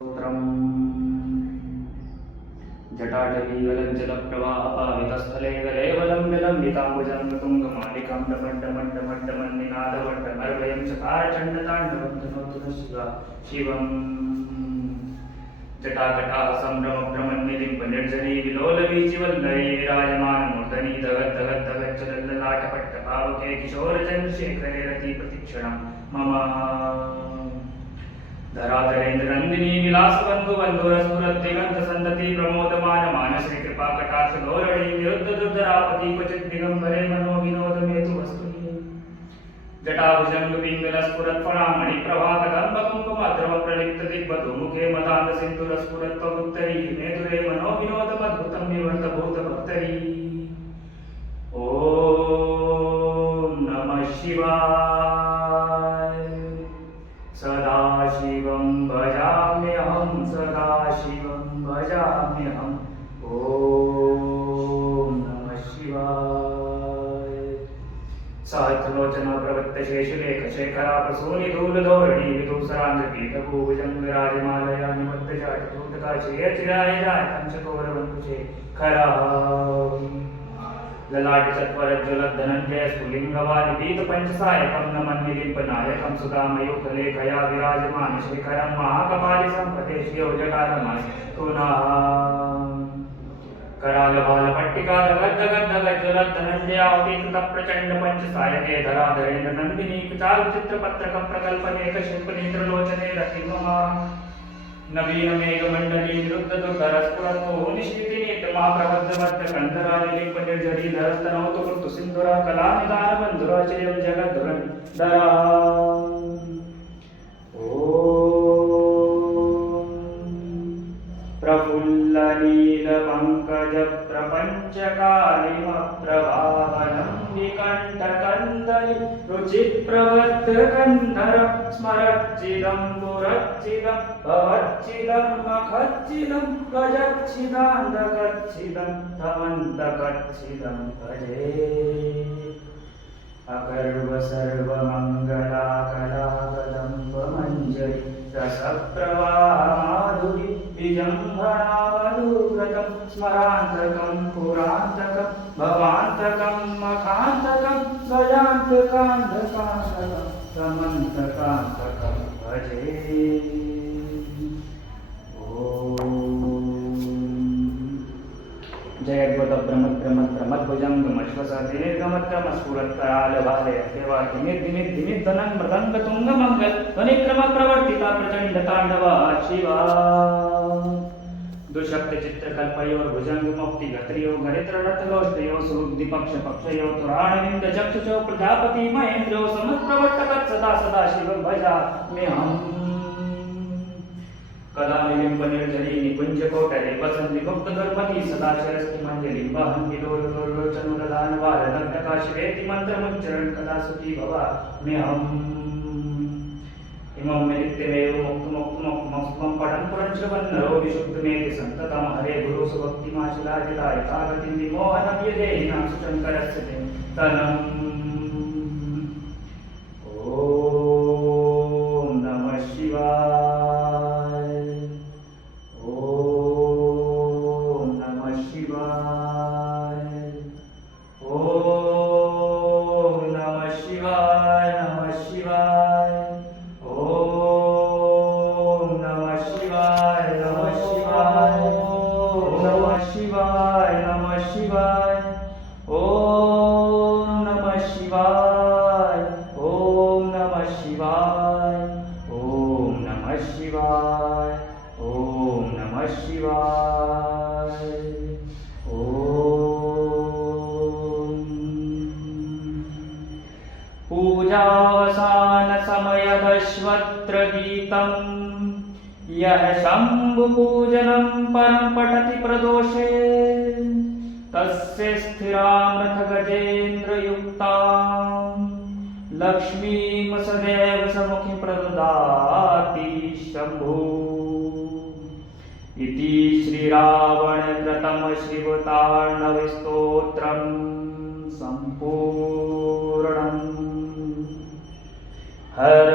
जटाटवीगलज्जलप्रवाहपावितस्थले गलेवलम्बितम्बिताम्बुजङ्गतुङ्गमालिकां डमड्डमड्डमड्डमड्डमन्निनादवड्डमर्वयं चकारचण्डताण्डवं धनोतु शिवा शिवम् जटाकटाः सम्भ्रमभ्रमन्निलिम्बनिर्जनी विलोलवीचिवल्लरी विराजमानमूर्धनि दगद्दगद्दगज्जलल्ललाटपट्टपावके किशोरचन्द्रशेखरे रतिप्रतिक्षणं मम धराधरेन्द्रनन्दिनी विलासबन्धुबन्धुरस्फुरद्दिगन्तसन्तति प्रमोदमान मानसे कृपाकटाक्षधोरणी विरुद्धदुर्धरापति क्वचित् दिगम्बरे मनोविनोदमेतु वस्तु जटाभुजङ्गपिङ्गलस्फुरत्फणामणिप्रभाकदम्बकुङ्कुमद्रवप्रलिप्तदिग्वधूमुखे मदान्तसिन्धुरस्फुरत्वगुप्तरी मेदुरे मनोविनोदमद्भुतं निवर्तभूतभक्तरी ॐ नमः शिवाय सदाशिवं भजाम्यहं सदाशिवं भजाम्यहम् ॐ नमः शिवाय सहस्रलोचना प्रवृत्तशेषलेखशेखरा प्रसूनिधूलधोरणी विदूसरान्ध्रपीठभूभुजङ्गराजमालया निबद्धजाटूटकाचिरचिराय जातंशकोरवन्तुशेखरः ललाटचत्वरज्ज्वलद्धनञ्जय स्फुलिङ्गवादिपीतपञ्चसायकं नमन्निलिम्पनायकं सुधामयुक्तलेखया विराजमानशेखरं महाकपालिसम्पते श्रियोजटालमाय पुनः करालबालपट्टिकालगद्दगद्दगज्ज्वलद्धनञ्जयावतीकृतप्रचण्डपञ्चसायके धराधरेन्द्रनन्दिनी कृतालचित्रपत्रकप्रकल्पनेकशिल्पनेत्रलोचने रतिममा नवीनमेघमण्डली निरुद्धदुर्धरस्फुरतो निष्कृतिनित्यमाप्रबद्धवत्रकन्धरालिलिम्पनिर्झरीधरस्तनौतु कृतुसिन्धुरा कलानिदानबन्धुराचर्यं जगद्धुरन्धरा ॐ प्रफुल्लनीलपङ्कजप्रपञ्चकालिमप्रभावनं विकण्ठकन्दलि रुचिप्रवर्धकन्धरं स्मरच्चिदं पुरच्चिदं भवच्चिदं मखच्चिदं गजच्चिदान्धकच्चिदं तमन्तकच्चिदं भजे अकर्वसर्वमङ्गलाकलाकदम्बमञ्जरी रसप्रवाहमाधुरी विजम्भणावधूव्रतं स्मरान्तकं पुरान्तकं भवान्तकं मखान्तकं गजान्तकान्धकान्तकं तमन्तकान्तकं भजे जयद्वदब्रमद्ब्रमद्ब्रमद्भुजङ्गमश्वसदीर्घमद्रमस्फुरत्करालभालय देवातिनिर्दिनिर्दिनिर्धनं मृदङ्गतुङ्गमङ्गल ध्वनिक्रमप्रवर्तिता प्रचण्डताण्डवा शिवा दुःशक्तचित्रकल्पयोर्भुजङ्गमुक्तिगत्रियो गणित्ररथलोष्टयो सुरुद्धिपक्षपक्षयो तुराणविन्दचक्षुषो प्रजापति महेन्द्रो समत्प्रवर्तकत् सदा सदा शिवं भजाम्यहम् कलानिलिम्बनिर्झरी निकुञ्जकोटरे वसन्ति गुप्तदुर्मती सदाशरस्तिमञ्जलिं वहन्ति लोलुलोचनुललानवालनग्नकाशिवेति मन्त्रमुच्चरन् कदा सुखी भवाम्यहम् इमं मे नित्यमेव मुक्तमुक्तमुक्तमं पठन् पुरं श्रवन्नरो विशुद्धमेति सन्ततं हरे गुरुसुभक्तिमाशिलाजिताय कागतिं विमोहनव्यदेहिनां सुशङ्करस्य तनम् ॐ नमः शिवाय पूजावसानसमयदश्वत्रगीतं यः शम्भुपूजनं परं पठति प्रदोषे तस्य स्थिरामृतगजेन्द्रयुक्तां लक्ष्मीं सदैव समुखीं प्रददाति शम्भुः इति श्रीरावणकृतं शिवताण्डवस्तोत्रं सम्पूर्णम्। हर